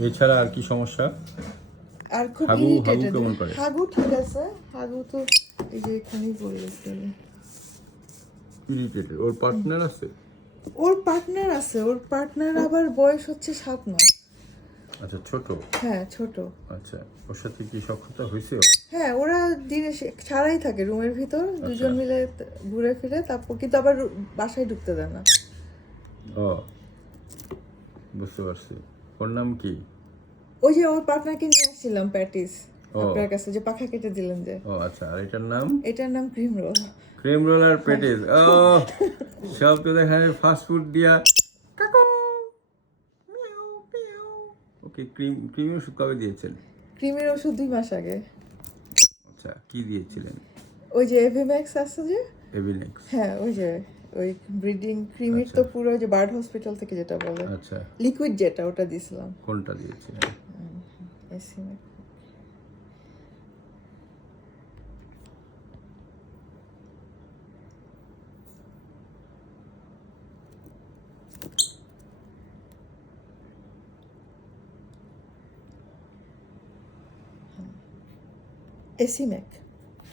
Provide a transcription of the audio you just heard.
এছাড়া আর কি সমস্যা? আর খুব হাগু- হাগু ইরিটেটেড কেমন করে? হাগু ঠিক আছে। হাগু তো এই যে এখানেই পড়েছে ইরিটেটেড ওর পার্টনার আছে? ওর পার্টনার আছে। ওর পার্টনার আবার বয়স হচ্ছে সাত মাস। আচ্ছা ছোট? হ্যাঁ ছোট। আচ্ছা ওর সাথে কি সক্ষতা হয়েছে? ওর? হ্যাঁ ওরা দিনে সে- ছাড়াই থাকে রুমের ভিতর। আচ্ছা। দুজন মিলে ত- ঘুরে ফিরে তারপর কিন্তু আবার রু- বাসায় ঢুকতে দেয় না। ও বুঝতে পারছি। ওর নাম কি? ওই যে ওর পার্টনারকে নিয়ে আসছিলাম প্যাটিস। আপনার কাছে যে পাখা কেটে দিলেন যে। ও আচ্ছা আর এটার নাম? এটার নাম ক্রিম রোল। ক্রিম রোল আর পেটিস ও সব তো দেখা যায় ফাস্ট ফুড দিয়া। কাকু! ওকে ক্রিম ক্রিম ওষুধ কবে দিয়েছেন? ক্রিমের ওষুধ দুই মাস আগে। আচ্ছা কি দিয়েছিলেন? ওই যে এভিম্যাক্স আছে যে? এভিনেক্স হ্যাঁ ওই যে। ওই ব্রিডিং ক্রিমের তো পুরো যে বার্ড হসপিটাল থেকে যেটা বলে। আচ্ছা। লিকুইড যেটা ওটা দিয়েছিলাম। কোনটা দিয়েছিলেন? এসিমেক এসিমেক